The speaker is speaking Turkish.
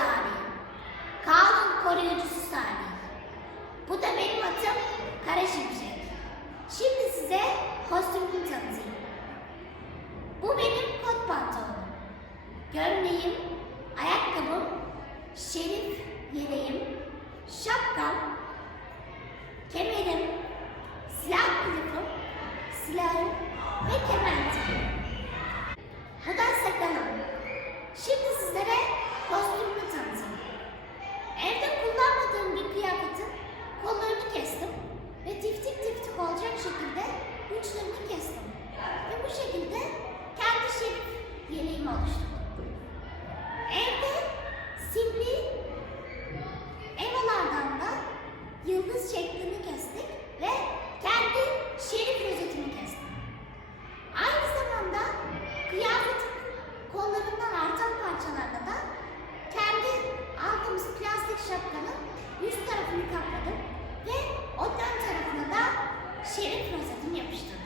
Salih. Kaan'ın koruyucusu Salih. Bu da benim atım Kara Şimşek. Şimdi size kostümümü tanıtayım. Bu benim kot pantolonum. Gömleğim, ayakkabım, şerif yeleğim, şapkam, kemerim, silah kılıfım, silahım ve kementim. oluşturdu. Evde simli evalardan da yıldız şeklini kestik ve kendi şerif rozetimi kestik. Aynı zamanda kıyafetin kollarından artan parçalarda da kendi aldığımız plastik şapkanın yüz tarafını kapladım ve o tarafına da şerif rozetimi yapıştırdım.